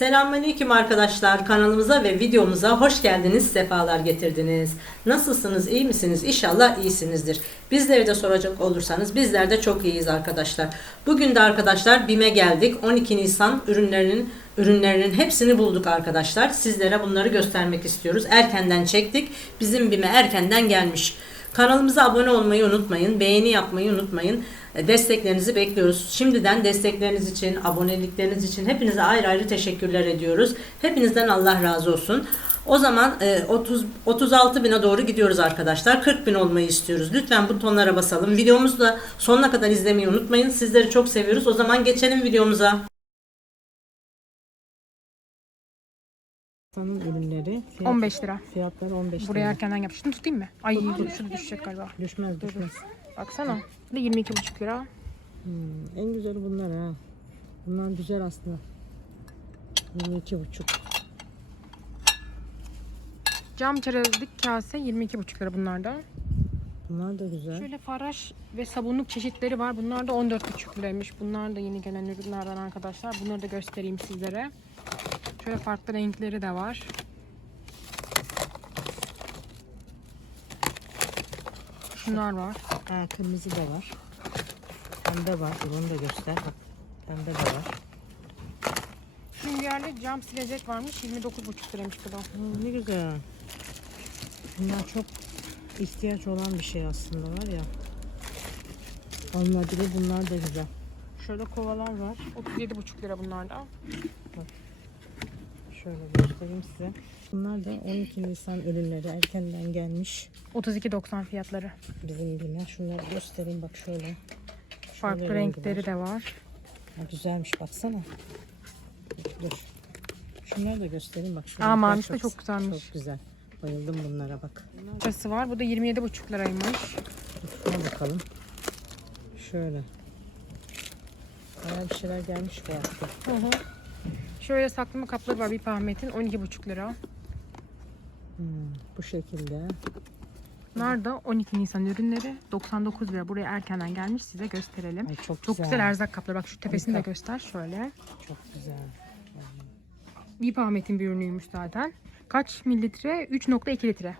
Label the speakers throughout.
Speaker 1: Selamünaleyküm arkadaşlar. Kanalımıza ve videomuza hoş geldiniz, sefalar getirdiniz. Nasılsınız, iyi misiniz? İnşallah iyisinizdir. Bizleri de soracak olursanız bizler de çok iyiyiz arkadaşlar. Bugün de arkadaşlar BİM'e geldik. 12 Nisan ürünlerinin ürünlerinin hepsini bulduk arkadaşlar. Sizlere bunları göstermek istiyoruz. Erkenden çektik. Bizim BİM'e erkenden gelmiş. Kanalımıza abone olmayı unutmayın. Beğeni yapmayı unutmayın. E, Desteklerinizi bekliyoruz. Şimdiden destekleriniz için, abonelikleriniz için hepinize ayrı ayrı teşekkürler ediyoruz. Hepinizden Allah razı olsun. O zaman e, 30 36 bine doğru gidiyoruz arkadaşlar. 40 bin olmayı istiyoruz. Lütfen butonlara basalım. Videomuzu da sonuna kadar izlemeyi unutmayın. Sizleri çok seviyoruz. O zaman geçelim videomuza.
Speaker 2: Sanın ürünleri fiyat,
Speaker 3: 15 lira.
Speaker 2: fiyatları 15
Speaker 3: Buraya
Speaker 2: lira.
Speaker 3: erkenden yapmıştım. Tutayım mı? Ay dur şurada düşecek galiba.
Speaker 2: Düşmez düşmez.
Speaker 3: Baksana. Bu da 22,5 lira.
Speaker 2: Hmm, en güzeli bunlar ha. Bunlar güzel aslında. 22 buçuk.
Speaker 3: Cam çerezlik kase 22,5 lira bunlarda.
Speaker 2: Bunlar da güzel.
Speaker 3: Şöyle faraş ve sabunluk çeşitleri var. Bunlar da 14,5 liraymış. Bunlar da yeni gelen ürünlerden arkadaşlar. Bunları da göstereyim sizlere. Şöyle farklı renkleri de var. Şunlar var.
Speaker 2: Ha, kırmızı da var. Pembe var. Dur, Onu da göster. Bak, pembe de var.
Speaker 3: Süngerli cam silecek varmış. 29,5 liraymış bu da.
Speaker 2: Ne güzel. Bunlar çok ihtiyaç olan bir şey aslında var ya. Almadili bunlar da güzel. Şöyle kovalar var.
Speaker 3: 37,5 lira bunlar da.
Speaker 2: Şöyle göstereyim size. Bunlar da 12 Nisan ürünleri erkenden gelmiş.
Speaker 3: 32,90 fiyatları.
Speaker 2: Bizim gibi. Şunları göstereyim bak şöyle.
Speaker 3: Farklı
Speaker 2: Şöyle
Speaker 3: renkleri
Speaker 2: var.
Speaker 3: de var.
Speaker 2: Ha, güzelmiş baksana. Dur. Şunları da göstereyim bak.
Speaker 3: Aa, maviş de çok güzelmiş.
Speaker 2: Çok güzel. Bayıldım bunlara bak.
Speaker 3: Burası var. Bu da 27,5 liraymış.
Speaker 2: Şuna bakalım. Şöyle. Bayağı bir şeyler gelmiş bu hafta.
Speaker 3: Hı hı. Şöyle saklama kapları var bir Ahmet'in 12,5 lira.
Speaker 2: Hmm, bu şekilde.
Speaker 3: Bunlar da 12 Nisan ürünleri 99 lira. Buraya erkenden gelmiş size gösterelim.
Speaker 2: Ay, çok,
Speaker 3: Çok güzel erzak kapları. Bak şu tepesini de
Speaker 2: Harika.
Speaker 3: göster şöyle.
Speaker 2: Çok güzel.
Speaker 3: Vip Ahmet'in bir ürünüymüş zaten. Kaç mililitre? 3.2 litre.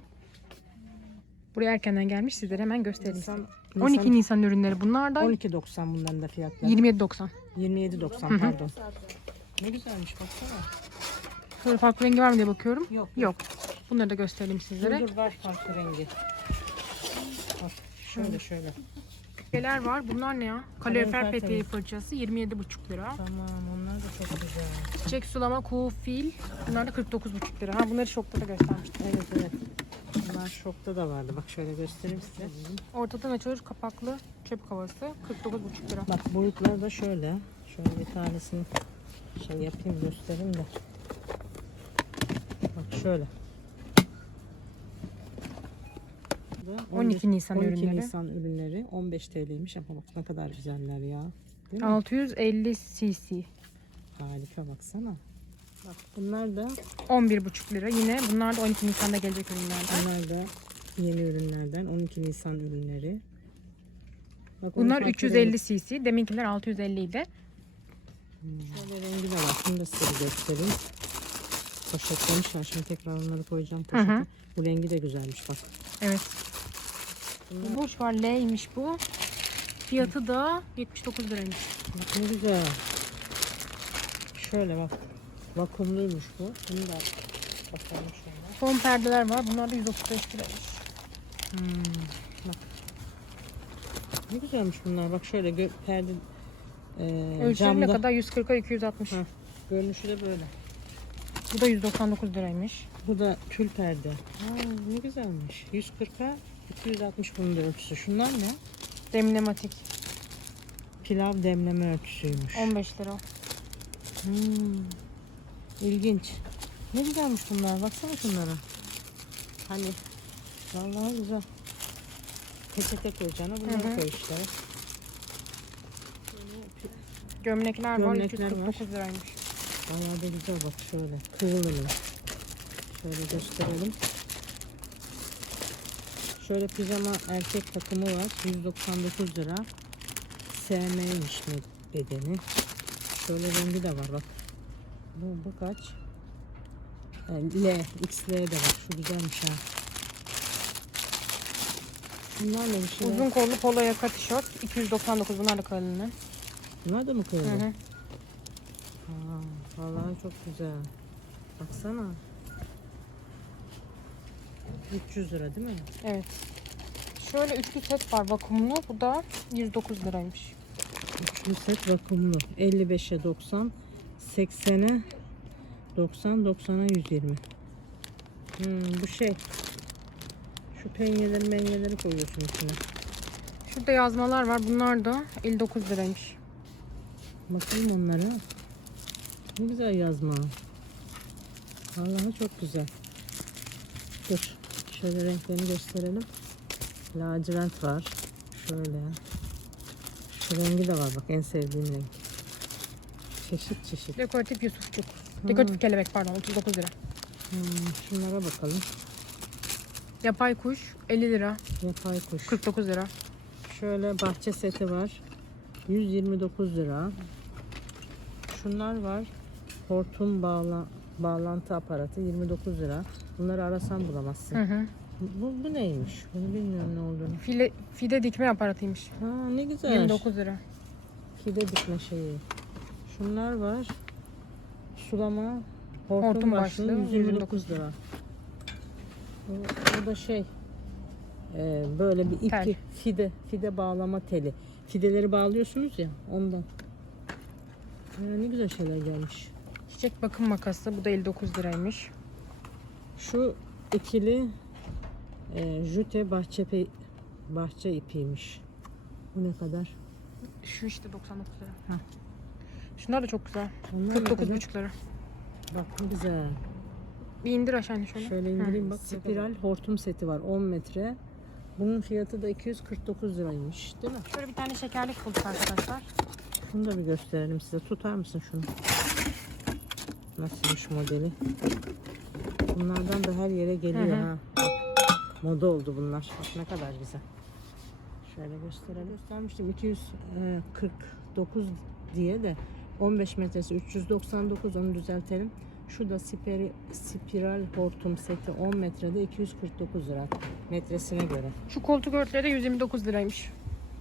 Speaker 3: Buraya erkenden gelmiş sizlere hemen göstereyim.
Speaker 2: Nisan,
Speaker 3: 12 Nisan ürünleri bunlar da
Speaker 2: 12.90 bunların da fiyatları.
Speaker 3: 27.90.
Speaker 2: 27.90 pardon. Ne güzelmiş baksana.
Speaker 3: Şöyle farklı rengi var mı diye bakıyorum.
Speaker 2: Yok.
Speaker 3: Yok. Bunları da göstereyim sizlere.
Speaker 2: Dur farklı rengi. Bak şöyle şöyle.
Speaker 3: Neler var? Bunlar ne ya?
Speaker 2: Kalorifer
Speaker 3: peteği fırçası 27,5 lira.
Speaker 2: Tamam onlar da çok güzel.
Speaker 3: Çiçek sulama kufil. Bunlar da 49,5 lira. Ha bunları şokta da göstermiştim.
Speaker 2: Evet evet. Bunlar şokta da vardı. Bak şöyle göstereyim size.
Speaker 3: Ortadan açılır kapaklı çöp kovası 49,5 lira.
Speaker 2: Bak boyutları da şöyle. Şöyle bir tanesini şey yapayım göstereyim de. Bak şöyle. Bu da
Speaker 3: 12 Nisan
Speaker 2: 12
Speaker 3: ürünleri.
Speaker 2: Nisan ürünleri 15 TL'ymiş ama bak ne kadar güzeller ya. Değil mi?
Speaker 3: 650 cc.
Speaker 2: Harika baksana. Bak bunlar da
Speaker 3: 11,5 lira. Yine bunlar da 12 Nisan'da gelecek ürünlerden.
Speaker 2: bunlar da yeni ürünlerden 12 Nisan ürünleri. Bak
Speaker 3: Bunlar
Speaker 2: farklı
Speaker 3: 350 cc. Deminkiler 650 idi.
Speaker 2: Şöyle rengi de var. Şunu da size göstereyim. Poşetlemişler. Şimdi tekrar onları koyacağım
Speaker 3: Hı hı.
Speaker 2: poşete. Bu rengi de güzelmiş bak.
Speaker 3: Evet. Bu boş var. L'ymiş bu. Fiyatı da 79 liraymış.
Speaker 2: Bak ne güzel. Şöyle bak. Vakumluymuş bu. Bunu da bakalım şöyle.
Speaker 3: Fon perdeler var. Bunlar da 135 liraymış.
Speaker 2: Ne güzelmiş bunlar. Bak şöyle gö- perde e,
Speaker 3: Ölçüleri ne
Speaker 2: camda.
Speaker 3: kadar? 140'a 260.
Speaker 2: Hı. Görünüşü de böyle.
Speaker 3: Bu da 199 liraymış.
Speaker 2: Bu da tül perde. Aa, ne güzelmiş. 140'a 260 bunun da ölçüsü. Şunlar ne?
Speaker 3: Demlematik.
Speaker 2: Pilav demleme ölçüsüymüş.
Speaker 3: 15 lira.
Speaker 2: Hmm, ilginç. Ne güzelmiş bunlar. Baksana şunlara. Hani vallahi güzel. Peçete koyacağına bunları
Speaker 3: Hı hı.
Speaker 2: koy işte.
Speaker 3: Gömlekler, var.
Speaker 2: Gömlekler var.
Speaker 3: 349 liraymış.
Speaker 2: Bayağı da güzel bak şöyle. Kıvrılı. Şöyle gösterelim. Şöyle pijama erkek takımı var. 199 lira. SM'ymiş mi bedeni. Şöyle rengi de var bak. Bu, bu kaç? Yani L, XL de var. Şu güzelmiş ha. Bunlar ne bir?
Speaker 3: Uzun kollu polo yaka tişört 299 bunlar da kalınlığı.
Speaker 2: Bunlar da mı
Speaker 3: Hı
Speaker 2: koyalım?
Speaker 3: hı.
Speaker 2: Aa, vallahi çok güzel. Baksana. 300 lira değil mi?
Speaker 3: Evet. Şöyle üçlü set var vakumlu. Bu da 109 liraymış.
Speaker 2: Üçlü set vakumlu. 55'e 90, 80'e 90, 90'a 120. Hmm, bu şey. Şu penyeleri menyeleri koyuyorsun içine.
Speaker 3: Şurada yazmalar var. Bunlar da 59 liraymış.
Speaker 2: Bakayım onlara. Ne güzel yazma. Vallahi çok güzel. Dur. Şöyle renklerini gösterelim. Lacivert var. Şöyle. Şu rengi de var bak en sevdiğim renk. Çeşit çeşit.
Speaker 3: Dekoratif Yusufçuk. Dekoratif kelebek pardon 39 lira.
Speaker 2: Hmm, şunlara bakalım.
Speaker 3: Yapay kuş 50 lira.
Speaker 2: Yapay kuş.
Speaker 3: 49 lira.
Speaker 2: Şöyle bahçe seti var. 129 lira. Şunlar var. Hortum bağla, bağlantı aparatı 29 lira. Bunları arasan bulamazsın.
Speaker 3: Hı hı.
Speaker 2: Bu, bu neymiş? Bunu bilmiyorum ne olduğunu.
Speaker 3: File, fide dikme aparatıymış.
Speaker 2: Ha ne güzel.
Speaker 3: 29 lira.
Speaker 2: Fide dikme şeyi. Şunlar var. Sulama hortum,
Speaker 3: Hortum
Speaker 2: başlığı
Speaker 3: başlığı
Speaker 2: 129 lira. Bu, bu da şey e, böyle bir ipi
Speaker 3: Tel.
Speaker 2: fide fide bağlama teli. Fideleri bağlıyorsunuz ya ondan. Ha, ne güzel şeyler gelmiş.
Speaker 3: Çiçek bakım makası. Bu da 59 liraymış.
Speaker 2: Şu ikili e, jüte bahçe pe- bahçe ipiymiş. Bu ne kadar?
Speaker 3: Şu işte 99 lira.
Speaker 2: Hah.
Speaker 3: Şunlar da çok güzel.
Speaker 2: Onlar ne kadar?
Speaker 3: 49,5 lira.
Speaker 2: Bak ne güzel.
Speaker 3: Bir indir aşağı şöyle.
Speaker 2: Şöyle
Speaker 3: Hı.
Speaker 2: indireyim bak. Spiral hortum seti var 10 metre. Bunun fiyatı da 249 liraymış değil mi?
Speaker 3: Şöyle bir tane şekerlik bulduk arkadaşlar.
Speaker 2: Şunu da bir gösterelim size. Tutar mısın şunu? Nasılmış modeli? Bunlardan da her yere geliyor
Speaker 3: Hı hı.
Speaker 2: ha. Moda oldu bunlar. Bak ne kadar güzel. Şöyle gösterelim. Göstermiştim 249 diye de 15 metresi 399 onu düzeltelim. Şu da spiri, spiral hortum seti 10 metrede 249 lira metresine göre.
Speaker 3: Şu koltuk örtüleri de 129 liraymış.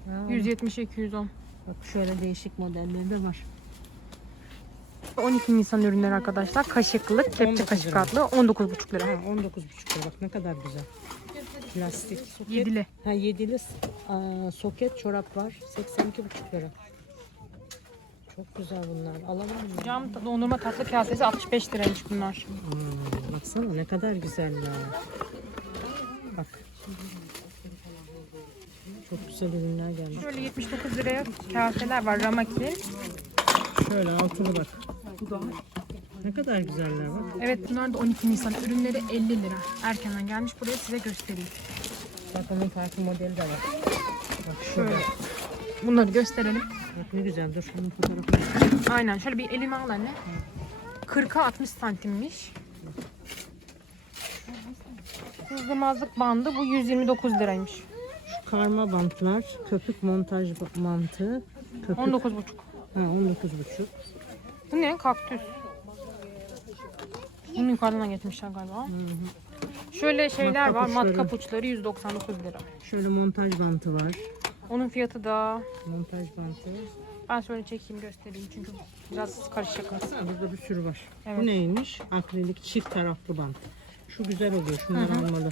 Speaker 2: Ha,
Speaker 3: 170'e 210.
Speaker 2: Bak şöyle değişik modelleri de var.
Speaker 3: 12 Nisan ürünler arkadaşlar. Kaşıklık,
Speaker 2: 19
Speaker 3: kepçe
Speaker 2: lira.
Speaker 3: kaşık altlı 19,5 lira.
Speaker 2: Ha 19,5 lira bak ne kadar güzel. Plastik soket.
Speaker 3: Yedili.
Speaker 2: Ha yedili aa, soket çorap var. 82,5 lira. Çok güzel bunlar. Alalım mı?
Speaker 3: Cam dondurma tatlı kasesi 65 liraymış bunlar.
Speaker 2: Hmm, baksana ne kadar güzeller. Bak. Çok güzel ürünler gelmiş.
Speaker 3: Şöyle 79 liraya kaseler var Ramaki.
Speaker 2: Şöyle altılı bak. Ne kadar güzeller bak.
Speaker 3: Evet bunlar da 12 Nisan ürünleri 50 lira. Erkenden gelmiş buraya size göstereyim.
Speaker 2: Bak onun farklı modeli de var. Bak şöyle.
Speaker 3: Şöyle. Bunları gösterelim.
Speaker 2: Bak ne güzel. Dur şunun fotoğrafını.
Speaker 3: Aynen şöyle bir elime al anne. 40'a 60 santimmiş. Hızlı bandı bu 129 liraymış.
Speaker 2: Şu karma bantlar, köpük montaj mantığı. Köpük.
Speaker 3: 19,5.
Speaker 2: Ha 19,5.
Speaker 3: Bu ne? Kaktüs. Bunu yukarıdan getirmişler galiba. Şöyle şeyler var.
Speaker 2: Matkap
Speaker 3: Matkap
Speaker 2: uçları.
Speaker 3: uçları 199 lira.
Speaker 2: Şöyle montaj bantı var.
Speaker 3: Onun fiyatı da
Speaker 2: Montaj bantı.
Speaker 3: ben şöyle çekeyim göstereyim çünkü biraz karışık.
Speaker 2: Ha, burada bir sürü var.
Speaker 3: Evet.
Speaker 2: Bu neymiş? Akrilik çift taraflı bant. Şu güzel oluyor. Şunları almalı.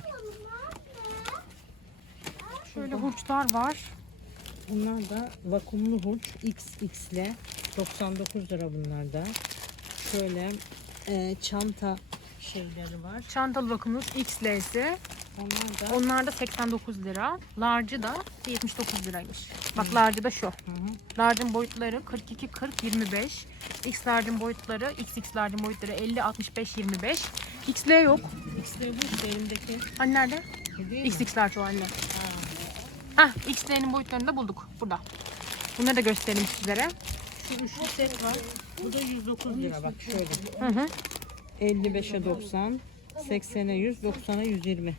Speaker 3: Şöyle hurçlar var.
Speaker 2: Bunlar da vakumlu hurç XX'le 99 lira bunlar da. Şöyle e, çanta şeyleri var.
Speaker 3: Çantalı bakımlı XL'si.
Speaker 2: Onlar da
Speaker 3: Onlar da 89 lira. Large'ı da 79 liraymış. Bak large'ı da şu.
Speaker 2: Hı.
Speaker 3: Large'ın boyutları 42, 40, 25. X large'ın boyutları, XX large'ın boyutları 50, 65, 25. XL yok.
Speaker 2: XL bu işte elimdeki.
Speaker 3: Hani nerede? XX large o anne. Hah, XL'nin boyutlarını da bulduk burada. Bunları da göstereyim sizlere.
Speaker 2: Şu üçlü set var. Bu da 109 lira bak şöyle.
Speaker 3: Hı hı.
Speaker 2: 55'e 90, 80'e 100, 90'a 120.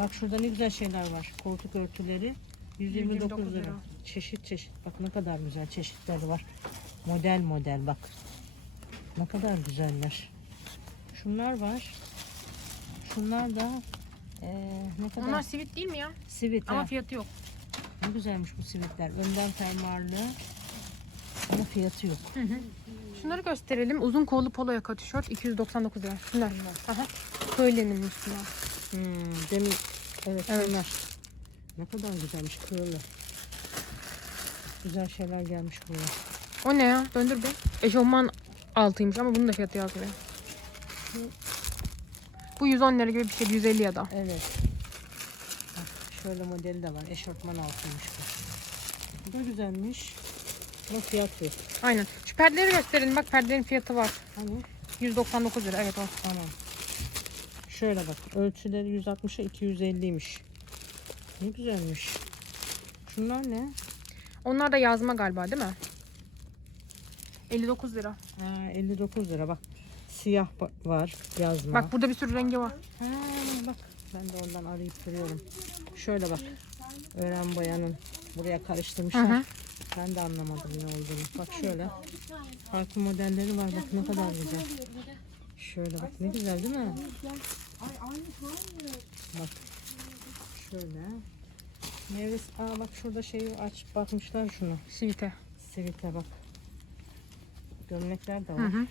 Speaker 2: Bak şurada ne güzel şeyler var. Koltuk örtüleri 129
Speaker 3: 129
Speaker 2: lira.
Speaker 3: lira.
Speaker 2: Çeşit çeşit. Bak ne kadar güzel çeşitleri var. Model model bak. Ne kadar güzeller. Şunlar var. Şunlar da eee, ne kadar
Speaker 3: Onlar sivit değil mi ya?
Speaker 2: sivit.
Speaker 3: Ama
Speaker 2: ha.
Speaker 3: fiyatı yok.
Speaker 2: Ne güzelmiş bu sivitler. Önden fermuarlı. Ama fiyatı yok.
Speaker 3: Şunları gösterelim. Uzun kollu polo yaka tişört 299 lira. Şunlar. Aha. Söylenim üstüne.
Speaker 2: Hmm, demin evet,
Speaker 3: Evet.
Speaker 2: Ne kadar güzelmiş kığılı. Güzel şeyler gelmiş buraya.
Speaker 3: O ne ya? Döndür bir. Eşofman altıymış ama bunun da fiyatı yazmıyor. Bu 110 lira gibi bir şey. 150 ya da.
Speaker 2: Evet. Bak, şöyle modeli de var. Eşofman altıymış bu. Bu da güzelmiş. Ama fiyat yok.
Speaker 3: Aynen. Şu perdeleri gösterelim. Bak perdelerin fiyatı var.
Speaker 2: Hani
Speaker 3: 199 lira. Evet o.
Speaker 2: tamam. Şöyle bak. Ölçüleri 160'a 250'ymiş. Ne güzelmiş. Şunlar ne?
Speaker 3: Onlar da yazma galiba değil mi? 59 lira.
Speaker 2: Ha, 59 lira bak. Siyah var yazma.
Speaker 3: Bak burada bir sürü rengi var.
Speaker 2: Ha, bak ben de ondan arayıp duruyorum. Şöyle bak. Öğren bayanın buraya karıştırmışlar.
Speaker 3: hı.
Speaker 2: Ben de anlamadım ne olduğunu. Bak şöyle. Farklı modelleri var. Bak ne kadar güzel. Şöyle bak ne güzel değil mi? Bak. Şöyle. Meyvesi. Aa bak şurada şeyi aç bakmışlar şunu.
Speaker 3: Sivite.
Speaker 2: Sivite bak. Gömlekler de var.
Speaker 3: hı.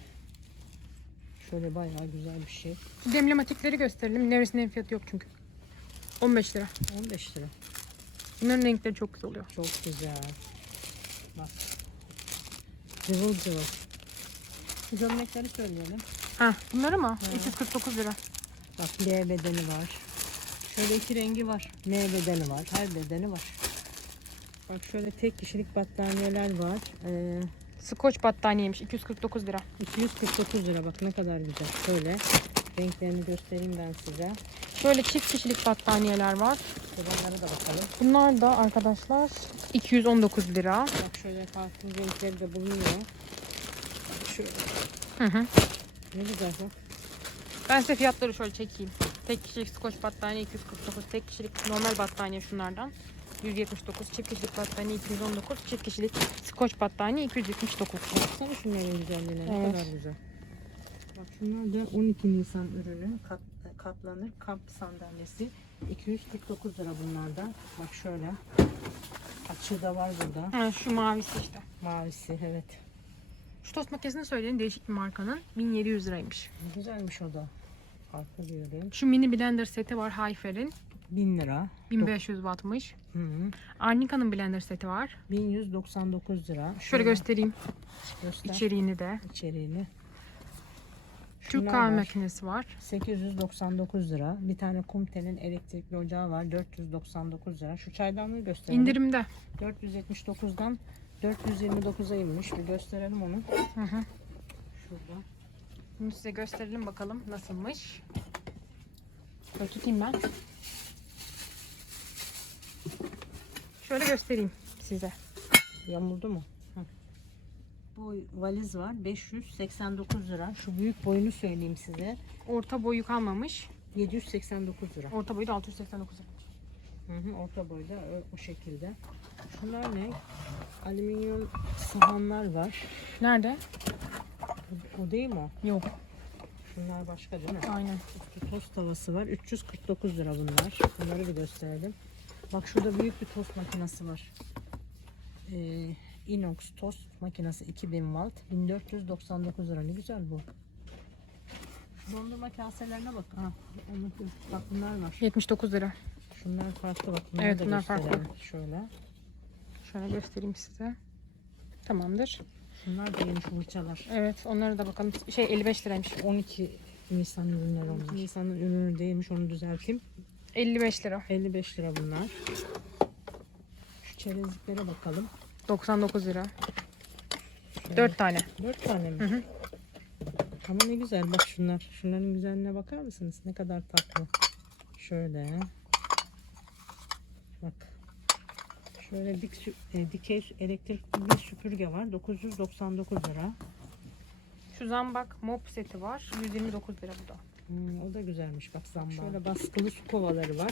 Speaker 2: Şöyle bayağı güzel bir şey.
Speaker 3: Demlematikleri gösterelim. Neresinin fiyatı yok çünkü. 15 lira.
Speaker 2: 15 lira.
Speaker 3: Bunların renkleri çok güzel oluyor.
Speaker 2: Çok güzel. Bak. Cıvıl cıvıl. Gömlekleri söyleyelim.
Speaker 3: Ha, bunları mı? 349 lira.
Speaker 2: Bak L bedeni var. Şöyle iki rengi var. M bedeni var. Her bedeni var. Bak şöyle tek kişilik battaniyeler var. Ee,
Speaker 3: Scotch battaniyeymiş. 249 lira.
Speaker 2: 249 lira bak ne kadar güzel. Şöyle renklerini göstereyim ben size.
Speaker 3: Şöyle çift kişilik battaniyeler var.
Speaker 2: Bunlara da bakalım.
Speaker 3: Bunlar da arkadaşlar 219 lira.
Speaker 2: Bak şöyle farklı renkleri de bulunuyor. Şöyle
Speaker 3: Hı hı.
Speaker 2: ne güzel bak.
Speaker 3: Ben size fiyatları şöyle çekeyim. Tek kişilik Scotch battaniye 249. Tek kişilik normal battaniye şunlardan. 179. Çift kişilik battaniye 219. Çift kişilik Scotch battaniye 279.
Speaker 2: Baksana şunların güzelliğine ne
Speaker 3: Evet.
Speaker 2: kadar güzel. Bak şunlar da 12 Nisan ürünü kat, katlanır kamp sandalyesi 249 lira bunlardan. Bak şöyle açığı da var burada.
Speaker 3: Ha, şu mavisi işte.
Speaker 2: Mavisi evet.
Speaker 3: Şu tost makinesini söyleyin değişik bir markanın. 1700 liraymış.
Speaker 2: Güzelmiş o da. Farklı bir ürün.
Speaker 3: Şu mini blender seti var Hayfer'in.
Speaker 2: 1000 lira.
Speaker 3: 1500 wattmış.
Speaker 2: Hı -hı.
Speaker 3: Arnica'nın blender seti var.
Speaker 2: 1199 lira.
Speaker 3: Şöyle göstereyim
Speaker 2: göster
Speaker 3: içeriğini de.
Speaker 2: içeriğini.
Speaker 3: Türk
Speaker 2: Şunlar
Speaker 3: kahve makinesi var.
Speaker 2: 899 lira. Bir tane Kumte'nin elektrikli ocağı var. 499 lira. Şu çaydanlığı gösterelim.
Speaker 3: İndirimde.
Speaker 2: 479'dan 429'a inmiş. Bir gösterelim onu.
Speaker 3: Hı hı.
Speaker 2: Şurada.
Speaker 3: Şimdi size gösterelim bakalım nasılmış. Şöyle tutayım ben. Şöyle göstereyim size.
Speaker 2: Yamuldu mu? Bu valiz var. 589 lira. Şu büyük boyunu söyleyeyim size.
Speaker 3: Orta boyu kalmamış.
Speaker 2: 789 lira.
Speaker 3: Orta boyu da 689 lira.
Speaker 2: Hı hı, orta boyda ö- o şekilde. Şunlar ne? Alüminyum sahanlar var.
Speaker 3: Nerede?
Speaker 2: O, o değil mi o?
Speaker 3: Yok.
Speaker 2: Şunlar başka değil mi?
Speaker 3: Aynen.
Speaker 2: Üstü tost tavası var. 349 lira bunlar. Bunları bir gösterelim. Bak şurada büyük bir tost makinesi var. Ee, inox tost makinesi 2000 watt. 1499 lira. Ne güzel bu. Dondurma kaselerine bak. Ha, onu- bak bunlar var.
Speaker 3: 79 lira.
Speaker 2: Şunlar farklı bak. Bunları
Speaker 3: Evet,
Speaker 2: da
Speaker 3: bunlar farklı.
Speaker 2: gösterelim. Şöyle.
Speaker 3: Şöyle göstereyim size. Tamamdır.
Speaker 2: Şunlar da yeni fırçalar.
Speaker 3: Evet onlara da bakalım. Şey 55 liraymış.
Speaker 2: 12 Nisan ürünleri onlar. Nisan'ın ürünü değilmiş onu düzelteyim.
Speaker 3: 55 lira.
Speaker 2: 55 lira bunlar. Şu çerezliklere bakalım.
Speaker 3: 99 lira.
Speaker 2: Şöyle
Speaker 3: 4 tane.
Speaker 2: 4 tane mi?
Speaker 3: Hı hı.
Speaker 2: Ama ne güzel bak şunlar. Şunların güzelliğine bakar mısınız? Ne kadar tatlı. Şöyle. Bak. Şöyle dik, e, dikey elektrikli bir süpürge var. 999 lira.
Speaker 3: Şu zambak mop seti var. 129 lira bu da.
Speaker 2: Hmm, o da güzelmiş bak zamba. Şöyle baskılı su kovaları var.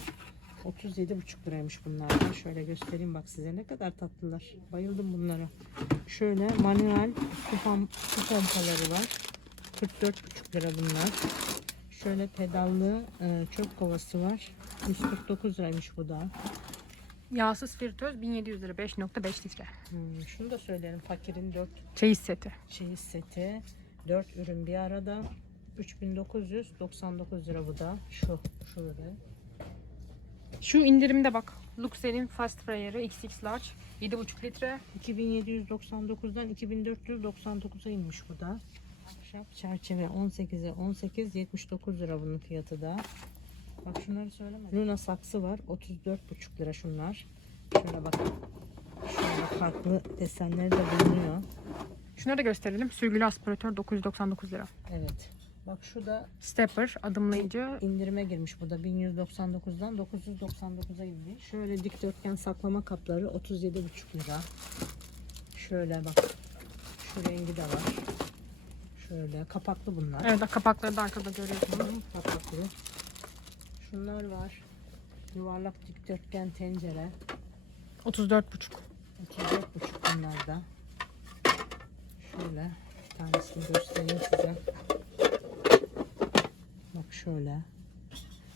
Speaker 2: 37,5 liraymış bunlardan. Şöyle göstereyim bak size ne kadar tatlılar. Bayıldım bunlara. Şöyle manuel su, pompaları var. 44,5 lira bunlar. Şöyle pedallı e, çöp kovası var. 149 liraymış bu da.
Speaker 3: Yağsız fritöz 1700 lira 5.5 litre.
Speaker 2: Hmm, şunu da söyleyelim. Fakirin 4
Speaker 3: Çeyiz seti.
Speaker 2: çeyiz seti. 4 ürün bir arada. 3999 lira bu da. Şu, şu ürün.
Speaker 3: Şu indirimde bak. Luxel'in Fast Fryer'ı XX Large 7.5 litre.
Speaker 2: 2799'dan 2499'a inmiş bu da. Ahşap çerçeve 18'e 18 79 lira bunun fiyatı da. Bak şunları söylemedim. Luna saksı var 34,5 lira şunlar. Şöyle bak. Şöyle farklı desenleri de bulunuyor.
Speaker 3: Şunları da gösterelim. Sürgülü aspiratör 999 lira.
Speaker 2: Evet. Bak şu da
Speaker 3: Stepper adımlayıcı
Speaker 2: indirime girmiş burada 1199'dan 999'a inmiş. Şöyle dikdörtgen saklama kapları 37,5 lira. Şöyle bak. Şu rengi de var. Şöyle kapaklı bunlar.
Speaker 3: Evet kapakları da arkada görüyorsunuz.
Speaker 2: Kapaklı. Şunlar var. Yuvarlak dikdörtgen tencere.
Speaker 3: 34,5.
Speaker 2: 34,5 bunlar da. Şöyle bir tanesini göstereyim size. Bak şöyle.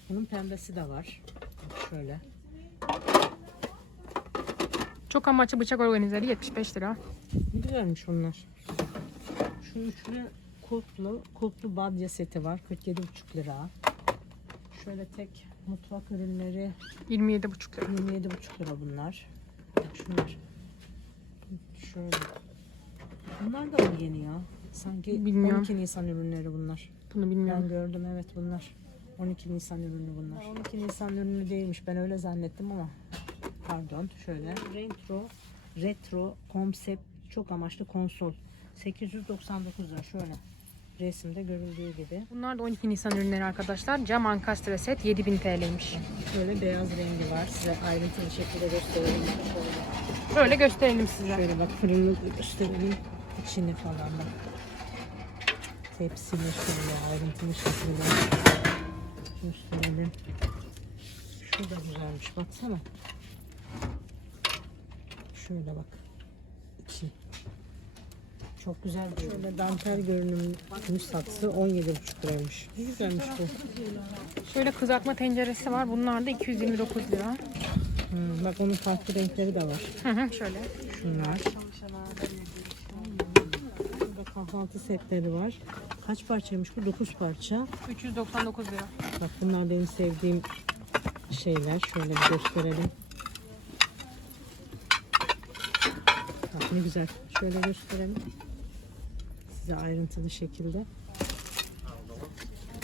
Speaker 2: Bunun pembesi de var. Bak şöyle.
Speaker 3: Çok amaçlı bıçak organizeri 75 lira.
Speaker 2: Ne güzelmiş bunlar. Şu üçlü kulplu, kulplu badye seti var. 47,5 lira. Şöyle tek mutfak ürünleri
Speaker 3: 27,5 lira.
Speaker 2: 27,5 lira bunlar. Bak şunlar. Şöyle. Bunlar da mı yeni ya? Sanki
Speaker 3: Bilmiyorum.
Speaker 2: 12 Nisan ürünleri bunlar.
Speaker 3: Bunu
Speaker 2: Ben
Speaker 3: bilmiyorum.
Speaker 2: gördüm evet bunlar. 12 Nisan ürünü bunlar. 12 Nisan ürünü değilmiş. Ben öyle zannettim ama. Pardon şöyle. Retro, retro konsept çok amaçlı konsol. 899 lira şöyle. Resimde görüldüğü gibi.
Speaker 3: Bunlar da 12 Nisan ürünleri arkadaşlar. Cam ankastre set 7000 TL'ymiş.
Speaker 2: Şöyle beyaz rengi var. Size ayrıntılı şekilde gösterelim. Şöyle.
Speaker 3: Böyle gösterelim size.
Speaker 2: Şöyle bak fırını gösterelim. İçini falan bak. Tepsini şöyle ayrıntılı şekilde gösterelim. Şu da güzelmiş baksana. Şöyle bak. İçi. Çok güzel bir Şöyle dantel görünümlü saksı 17,5 liraymış. Ne güzelmiş bu.
Speaker 3: Şöyle kızartma tenceresi var. Bunlar da 229 lira.
Speaker 2: Hmm, bak onun farklı renkleri de var.
Speaker 3: Hı hı, şöyle.
Speaker 2: Şunlar. Kahvaltı setleri var. Kaç parçaymış bu? 9 parça.
Speaker 3: 399 lira.
Speaker 2: Bak bunlar benim sevdiğim şeyler. Şöyle bir gösterelim. Bak ne güzel. Şöyle gösterelim. Size ayrıntılı şekilde.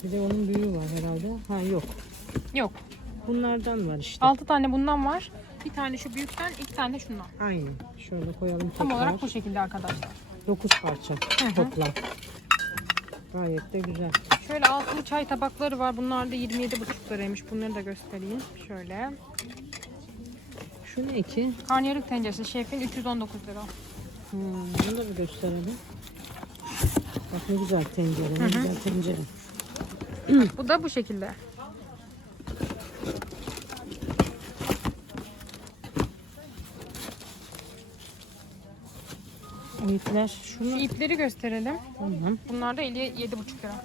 Speaker 2: Bir de onun büyüğü var herhalde. Ha yok.
Speaker 3: Yok.
Speaker 2: Bunlardan var işte.
Speaker 3: 6 tane bundan var. Bir tane şu büyükten, iki tane şundan.
Speaker 2: Aynı. Şöyle koyalım
Speaker 3: Tam
Speaker 2: tekrar.
Speaker 3: olarak bu şekilde arkadaşlar.
Speaker 2: 9 parça
Speaker 3: hı.
Speaker 2: toplam. Gayet de güzel.
Speaker 3: Şöyle altılı çay tabakları var. Bunlar da 27,5 liraymış. Bunları da göstereyim. Şöyle.
Speaker 2: Şu ne ki?
Speaker 3: Karnıyarık tenceresi şefin 319 lira.
Speaker 2: Hmm, bunu da bir gösterelim. Bak ne güzel tencere, ne güzel tencere.
Speaker 3: Bu da bu şekilde.
Speaker 2: O ipler
Speaker 3: Şu
Speaker 2: şunu.
Speaker 3: ipleri gösterelim.
Speaker 2: Tamam.
Speaker 3: Bunlar da 57,5 lira.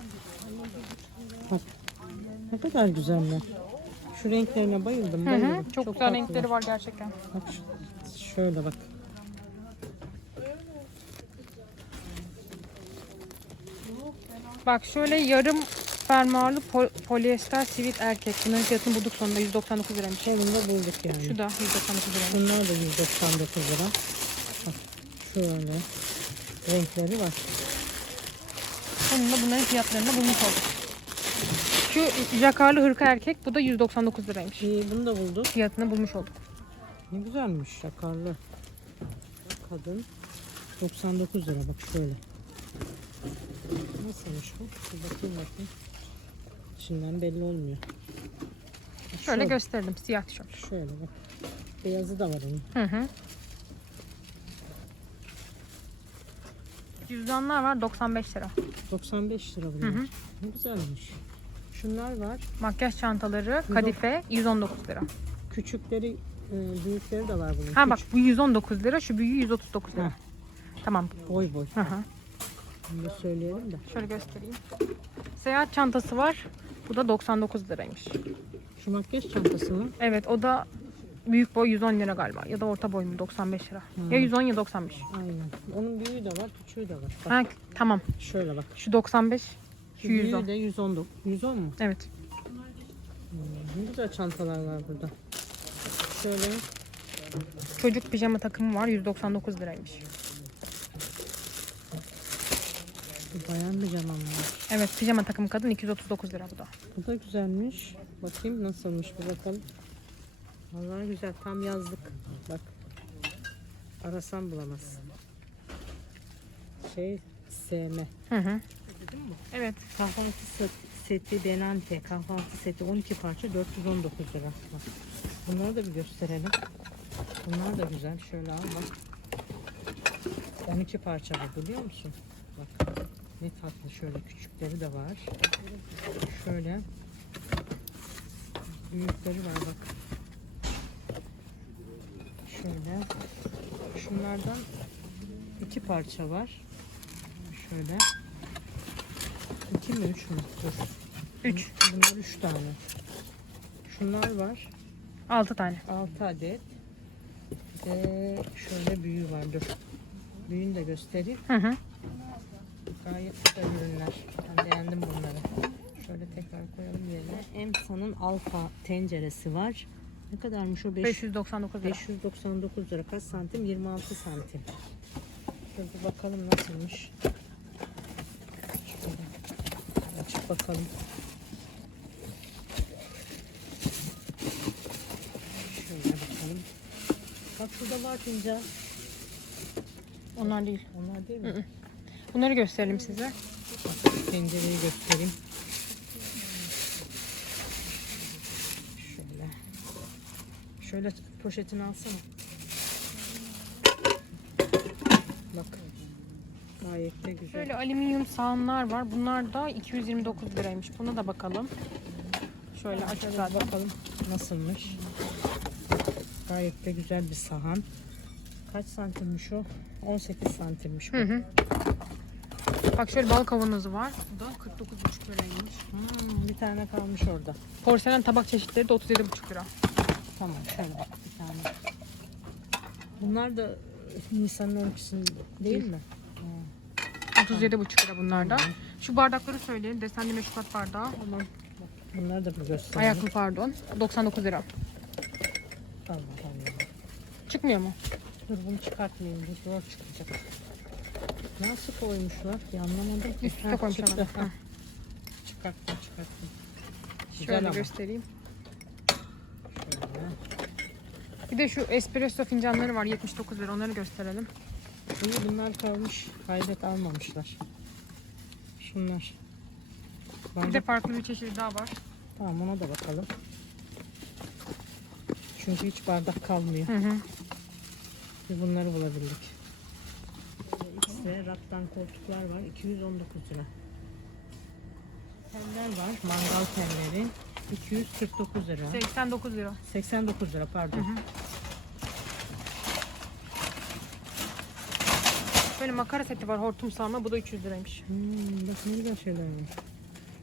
Speaker 2: Bak. Ne kadar güzeller. Şu renklerine bayıldım.
Speaker 3: Hı
Speaker 2: bayıldım.
Speaker 3: hı. Çok, güzel
Speaker 2: tatlılar.
Speaker 3: renkleri var gerçekten.
Speaker 2: Bak şu- şöyle bak.
Speaker 3: Bak şöyle yarım fermuarlı po- polyester sivit erkek. Bunların fiyatını bulduk sonunda 199 liraymış.
Speaker 2: Sonunda bulduk yani.
Speaker 3: Şu da 199 lira.
Speaker 2: Bunlar da 199 lira. Şöyle. Renkleri var.
Speaker 3: Sonunda bunların fiyatlarını da bulmuş olduk. Şu jakarlı hırka erkek bu da 199 liraymış.
Speaker 2: İyi bunu da bulduk.
Speaker 3: Fiyatını bulmuş olduk.
Speaker 2: Ne güzelmiş şakarlı. Kadın 99 lira bak şöyle. Nasılmış bu? Bir bakayım bakayım. İçinden belli olmuyor.
Speaker 3: Şöyle
Speaker 2: Şöyle,
Speaker 3: gösterelim siyah tişört.
Speaker 2: şöyle bak. Beyazı da var onun.
Speaker 3: Hı hı. Cüzdanlar var 95 lira.
Speaker 2: 95 lira bunlar.
Speaker 3: Hı hı.
Speaker 2: Ne güzelmiş. Şunlar var.
Speaker 3: Makyaj çantaları kadife 119 lira.
Speaker 2: Küçükleri, e, büyükleri de var bunun.
Speaker 3: Ha bak bu 119 lira, şu büyüğü 139 lira.
Speaker 2: Heh.
Speaker 3: Tamam.
Speaker 2: boy boy.
Speaker 3: Hı hı.
Speaker 2: Bunu da söyleyelim de.
Speaker 3: Şöyle göstereyim. Seyahat çantası var. Bu da 99 liraymış.
Speaker 2: Şu makyaj çantası mı?
Speaker 3: Evet o da büyük boy 110 lira galiba. Ya da orta boy mu 95 lira.
Speaker 2: Hmm.
Speaker 3: Ya 110 ya 95.
Speaker 2: Aynen. Onun büyüğü de var, küçüğü de var. Bak
Speaker 3: Ha, tamam.
Speaker 2: şöyle bak.
Speaker 3: Şu 95. Şu
Speaker 2: Şu büyüğü
Speaker 3: 110.
Speaker 2: de 110. 110 mu?
Speaker 3: Evet.
Speaker 2: Ne güzel çantalar var burada. Şöyle
Speaker 3: Çocuk pijama takımı var 199 liraymış.
Speaker 2: bayan pijamam var.
Speaker 3: Evet pijama takımı kadın 239 lira bu da.
Speaker 2: Bu da güzelmiş. Bakayım nasılmış bir bakalım. Vallahi güzel tam yazlık. Bak. Arasan bulamazsın. Şey sevme.
Speaker 3: Hı hı. Evet.
Speaker 2: Kahvaltı set- seti Benante kahvaltı seti 12 parça 419 lira. Bak. Bunları da bir gösterelim. Bunlar da güzel. Şöyle al bak. 12 parça bu biliyor musun? Bak. Ne tatlı şöyle küçükleri de var. Şöyle büyükleri var bak. Şöyle. Şunlardan iki parça var. Şöyle. İki mi üç mü? Dur.
Speaker 3: 3.
Speaker 2: Bunlar üç tane. Şunlar var.
Speaker 3: 6 tane.
Speaker 2: Altı adet. Ve şöyle büyüğü var. Dur. Büyüğünü de göstereyim.
Speaker 3: Hı hı.
Speaker 2: Gayet güzel ürünler. Ben beğendim bunları. Şöyle tekrar koyalım yerine. Emsa'nın alfa tenceresi var. Ne kadarmış o? 5,
Speaker 3: 599 lira.
Speaker 2: 599 lira. Kaç santim? 26 santim. Şöyle bir bakalım nasılmış. Şöyle açıp bakalım. Şöyle bakalım. Bak şurada var fincan.
Speaker 3: Onlar değil.
Speaker 2: Onlar değil mi?
Speaker 3: Hı hı. Bunları gösterelim size.
Speaker 2: Bak, tencereyi göstereyim. Şöyle. Şöyle poşetini alsana. Bak. Gayet de güzel.
Speaker 3: Şöyle alüminyum sahanlar var. Bunlar da 229 liraymış. Buna da bakalım. Şöyle
Speaker 2: Şöyle
Speaker 3: zaten.
Speaker 2: bakalım nasılmış. Gayet de güzel bir sahan. Kaç santimmiş o? 18 santimmiş bu.
Speaker 3: Hı hı. Bak şöyle balık kavanozu var. Bu da 49,5 liraymış.
Speaker 2: Hmm, bir tane kalmış orada.
Speaker 3: Porselen tabak çeşitleri de 37,5 lira.
Speaker 2: Tamam şöyle bir tane. Bunlar da e, Nisan'ın 12'sin değil mi?
Speaker 3: 37,5 lira bunlar da. Şu bardakları söyleyeyim. Desenli meşrubat bardağı.
Speaker 2: Tamam. Bak, Bunları da bir gösterelim.
Speaker 3: Ayaklı pardon. 99 lira.
Speaker 2: Allah Allah.
Speaker 3: Çıkmıyor mu?
Speaker 2: Dur bunu çıkartmayayım. Bu zor çıkacak. Nasıl koymuşlar? Bir anlamadım. ki.
Speaker 3: Üst üste
Speaker 2: Ha,
Speaker 3: koymuşlar.
Speaker 2: çıktı.
Speaker 3: Hı.
Speaker 2: Ha. Çıkarttım çıkarttım. Güzel
Speaker 3: Şöyle
Speaker 2: ama.
Speaker 3: göstereyim.
Speaker 2: Şöyle.
Speaker 3: Bir de şu espresso fincanları var 79 lira. Onları gösterelim.
Speaker 2: İyi bunlar kalmış. Kaydet almamışlar. Şunlar.
Speaker 3: Bir
Speaker 2: Bence
Speaker 3: de farklı bir çeşit daha var.
Speaker 2: Tamam ona da bakalım. Çünkü hiç bardak kalmıyor.
Speaker 3: Hı hı.
Speaker 2: Biz bunları bulabildik. X'de rattan koltuklar var. 219 lira. Teller var. Mangal telleri. 249 lira.
Speaker 3: 89 lira.
Speaker 2: 89 lira pardon.
Speaker 3: Böyle makara seti var hortum salma. Bu da 300 liraymış.
Speaker 2: Hmm, bak ne güzel şeyler var.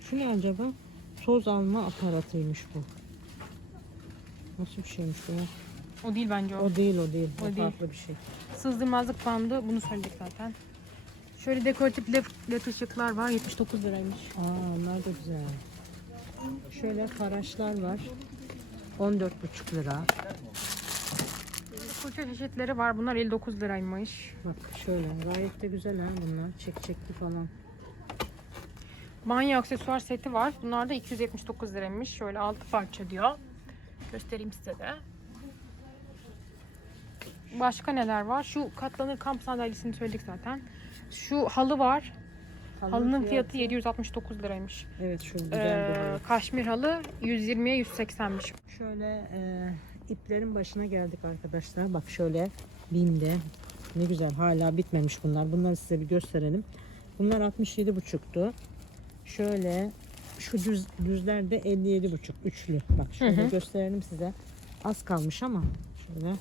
Speaker 2: Şu ne acaba? Toz alma aparatıymış bu. Nasıl bir şeymiş bu? ya?
Speaker 3: O değil bence o.
Speaker 2: O değil o değil. O,
Speaker 3: O değil.
Speaker 2: farklı bir şey.
Speaker 3: Sızdırmazlık bandı. Bunu söyledik zaten. Şöyle dekoratif led, led ışıklar var. 79 liraymış.
Speaker 2: Aa onlar da güzel. Şöyle faraşlar var. 14,5 lira.
Speaker 3: Fırça çeşitleri var. Bunlar 59 liraymış.
Speaker 2: Bak şöyle gayet de güzel ha bunlar. Çek çekli falan.
Speaker 3: Banyo aksesuar seti var. Bunlar da 279 liraymış. Şöyle 6 parça diyor. Göstereyim size de. Başka neler var? Şu katlanır kamp sandalyesini söyledik zaten. Şu halı var. Halının fiyatı 769 liraymış.
Speaker 2: Evet şu güzel bir
Speaker 3: Ee,
Speaker 2: halı.
Speaker 3: kaşmir halı 120'ye 180'miş.
Speaker 2: Şöyle e, iplerin başına geldik arkadaşlar. Bak şöyle binde. Ne güzel hala bitmemiş bunlar. Bunları size bir gösterelim. Bunlar 67,5'tu. Şöyle şu düz, düzlerde 57,5 üçlü. Bak şöyle
Speaker 3: Hı hı.
Speaker 2: gösterelim size. Az kalmış ama şöyle.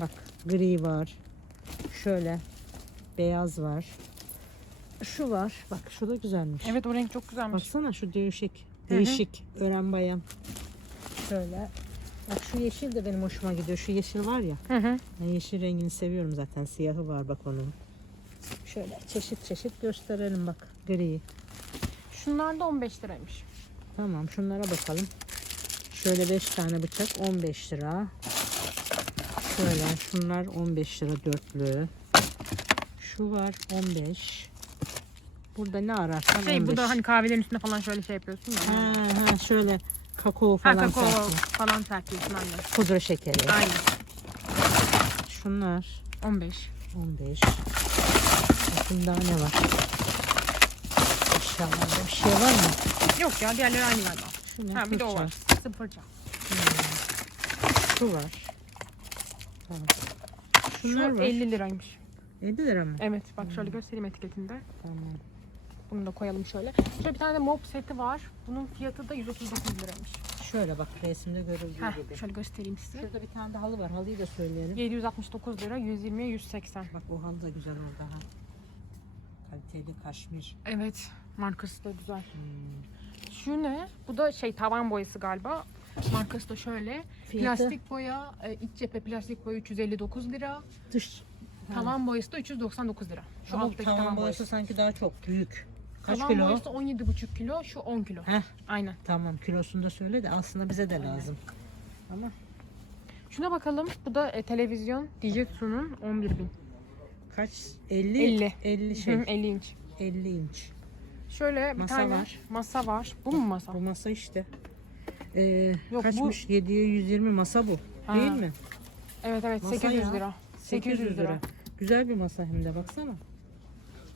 Speaker 2: Bak gri var. Şöyle beyaz var. Şu var. Bak şu da güzelmiş.
Speaker 3: Evet o renk çok güzelmiş.
Speaker 2: Baksana şu değişik.
Speaker 3: hı.
Speaker 2: Değişik. Ören bayan. Şöyle. Bak şu yeşil de benim hoşuma gidiyor. Şu yeşil var ya.
Speaker 3: Hı hı.
Speaker 2: Ben yeşil rengini seviyorum zaten. Siyahı var bak onun. Şöyle çeşit çeşit gösterelim bak. Griyi.
Speaker 3: Şunlar da 15 liraymış.
Speaker 2: Tamam şunlara bakalım. Şöyle 5 tane bıçak 15 lira. Şöyle şunlar 15 lira dörtlü. Şu var 15. Burada ne ararsan
Speaker 3: Şey
Speaker 2: 15.
Speaker 3: bu da hani kahvelerin üstüne falan şöyle şey yapıyorsun ya.
Speaker 2: ha, ha, şöyle kakao
Speaker 3: Ha
Speaker 2: falan
Speaker 3: kakao
Speaker 2: serptin.
Speaker 3: falan serpiyorsun aynen.
Speaker 2: Pudra şekeri.
Speaker 3: Aynen.
Speaker 2: Şunlar
Speaker 3: 15.
Speaker 2: 15. Bakın daha ne var? Aşağılarda bir şey var mı?
Speaker 3: Yok ya diğerleri aynı galiba.
Speaker 2: Şu ne?
Speaker 3: Ha bir de o var. Sıfırca.
Speaker 2: Şu var. Tamam.
Speaker 3: Şu
Speaker 2: Şunlar var.
Speaker 3: 50 liraymış.
Speaker 2: 50 lira mı?
Speaker 3: Evet bak şöyle göstereyim etiketinde.
Speaker 2: Tamam.
Speaker 3: Bunu da koyalım şöyle. Şöyle bir tane de mop seti var. Bunun fiyatı da 139 liraymış.
Speaker 2: Şöyle bak resimde görüldüğü
Speaker 3: Heh,
Speaker 2: gibi.
Speaker 3: şöyle göstereyim size.
Speaker 2: Şurada bir tane de halı var. Halıyı da söyleyelim.
Speaker 3: 769 lira, 120'ye 180.
Speaker 2: Bak o halı da güzel orada ha. Kaliteli kaşmir.
Speaker 3: Evet, markası da güzel.
Speaker 2: Hmm.
Speaker 3: Şu ne? Bu da şey tavan boyası galiba. Markası da şöyle.
Speaker 2: Fiyatı
Speaker 3: Plastik boya, e, iç cephe plastik boya 359 lira.
Speaker 2: dış.
Speaker 3: Tavan boyası da 399 lira. Şu
Speaker 2: Ama
Speaker 3: alttaki
Speaker 2: tavan,
Speaker 3: tavan,
Speaker 2: boyası. sanki daha çok büyük. Kaç
Speaker 3: Tavan
Speaker 2: kilo?
Speaker 3: boyası 17,5 kilo, şu 10 kilo.
Speaker 2: Heh.
Speaker 3: Aynen.
Speaker 2: Tamam kilosunu da söyle de aslında bize de lazım. Ama
Speaker 3: Şuna bakalım. Bu da e, televizyon Dijitsu'nun 11 bin.
Speaker 2: kaç? 50?
Speaker 3: 50.
Speaker 2: 50 şey.
Speaker 3: Hı, 50 inç.
Speaker 2: 50 inç.
Speaker 3: Şöyle bir
Speaker 2: Masa
Speaker 3: tane
Speaker 2: var.
Speaker 3: masa var. Bu mu masa?
Speaker 2: Bu masa işte. Ee,
Speaker 3: Yok,
Speaker 2: kaçmış? 7'ye 120 masa bu.
Speaker 3: Ha.
Speaker 2: Değil mi?
Speaker 3: Evet evet
Speaker 2: Masa
Speaker 3: 800
Speaker 2: ya.
Speaker 3: lira. 800 lira.
Speaker 2: Güzel bir masa hem de baksana.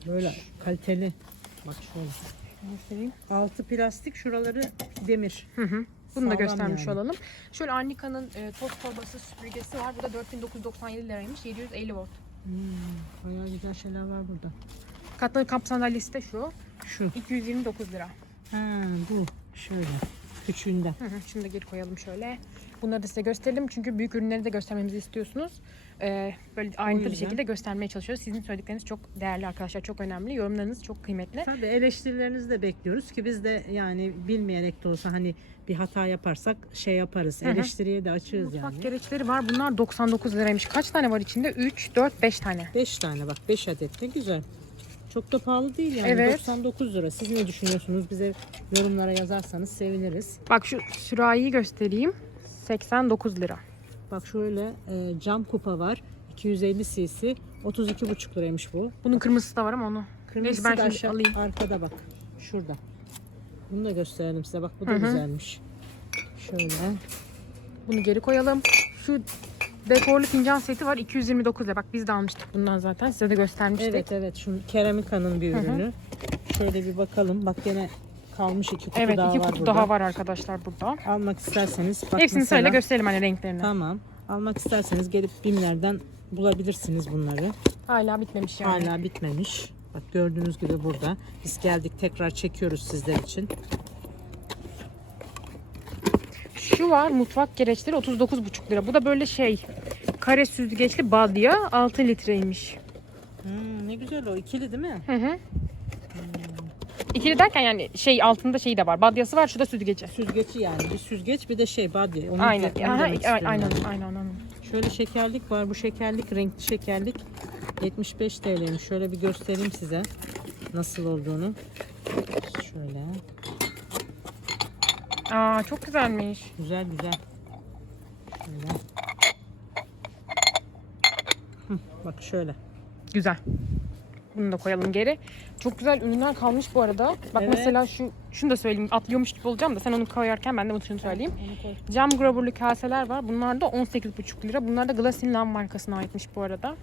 Speaker 2: Böyle kaliteli. Bak şöyle.
Speaker 3: Göstereyim.
Speaker 2: Altı plastik şuraları demir.
Speaker 3: Hı hı. Bunu da
Speaker 2: Sağlam
Speaker 3: göstermiş
Speaker 2: yani.
Speaker 3: olalım. Şöyle Arnica'nın e, toz torbası süpürgesi var. Bu da 4997 liraymış. 750 volt.
Speaker 2: Hmm, bayağı güzel şeyler var burada.
Speaker 3: Katlı kamp sandalyesi de şu.
Speaker 2: Şu.
Speaker 3: 229 lira.
Speaker 2: Ha bu. Şöyle. Küçüğünden.
Speaker 3: Hı hı. Da geri koyalım şöyle. Bunları da size gösterelim. Çünkü büyük ürünleri de göstermemizi istiyorsunuz. Ee, böyle ayrıntılı bir şekilde göstermeye çalışıyoruz. Sizin söyledikleriniz çok değerli arkadaşlar. Çok önemli. Yorumlarınız çok kıymetli.
Speaker 2: Tabii eleştirilerinizi de bekliyoruz ki biz de yani bilmeyerek de olsa hani bir hata yaparsak şey yaparız. Eleştiriye de açığız
Speaker 3: Mutfak
Speaker 2: yani.
Speaker 3: gereçleri var. Bunlar 99 liraymış. Kaç tane var içinde? 3, 4, 5 tane.
Speaker 2: 5 tane bak 5 adet ne güzel. Çok da pahalı değil yani.
Speaker 3: Evet.
Speaker 2: 99 lira. Siz ne düşünüyorsunuz? Bize yorumlara yazarsanız seviniriz.
Speaker 3: Bak şu sürahiyi göstereyim. 89 lira.
Speaker 2: Bak şöyle e, cam kupa var. 250 cc. 32,5 liraymış bu.
Speaker 3: Bunun kırmızısı da var ama onu.
Speaker 2: Kırmızısı
Speaker 3: ben
Speaker 2: da
Speaker 3: şimdi
Speaker 2: aşağı
Speaker 3: alayım.
Speaker 2: arkada bak. Şurada. Bunu da gösterelim size. Bak bu da
Speaker 3: Hı hı.
Speaker 2: güzelmiş. Şöyle.
Speaker 3: Bunu geri koyalım. Şu dekorlu fincan seti var 229 lira. Bak biz de almıştık bundan zaten. Size de göstermiştik.
Speaker 2: Evet evet şu keramikanın bir ürünü. Şöyle bir bakalım. Bak gene kalmış iki kutu
Speaker 3: Evet
Speaker 2: daha
Speaker 3: iki
Speaker 2: var
Speaker 3: kutu
Speaker 2: burada.
Speaker 3: daha var arkadaşlar burada.
Speaker 2: Almak isterseniz bak
Speaker 3: Hepsini
Speaker 2: mesela-
Speaker 3: söyle gösterelim hani renklerini.
Speaker 2: Tamam. Almak isterseniz gelip BİM'lerden bulabilirsiniz bunları.
Speaker 3: Hala bitmemiş yani.
Speaker 2: Hala bitmemiş. Bak gördüğünüz gibi burada. Biz geldik tekrar çekiyoruz sizler için.
Speaker 3: Şu var mutfak gereçleri 39,5 lira. Bu da böyle şey kare süzgeçli badya 6 litreymiş.
Speaker 2: Hmm, ne güzel o. ikili değil mi?
Speaker 3: Hı hı. İkili derken yani şey altında şeyi de var. Badyası var, şu da süzgeci.
Speaker 2: Süzgeci yani. Bir süzgeç bir de şey badye. Onu
Speaker 3: Aynen. Aha, aynen, aynen, aynen.
Speaker 2: Şöyle şekerlik var. Bu şekerlik renkli şekerlik 75 TL'ymiş. Şöyle bir göstereyim size nasıl olduğunu. Şöyle.
Speaker 3: Aa çok güzelmiş.
Speaker 2: Güzel güzel. Şöyle. Hı, bak şöyle.
Speaker 3: Güzel. Bunu da koyalım geri. Çok güzel ürünler kalmış bu arada. Bak
Speaker 2: Evet.
Speaker 3: mesela şu şunu da söyleyeyim. Atlıyormuş gibi olacağım da sen onu koyarken ben de şunu söyleyeyim.
Speaker 2: Onu koy.
Speaker 3: Cam grabberlı kaseler var. Bunlar da 18,5 lira. Bunlar da Glass in Love markasına aitmiş bu arada.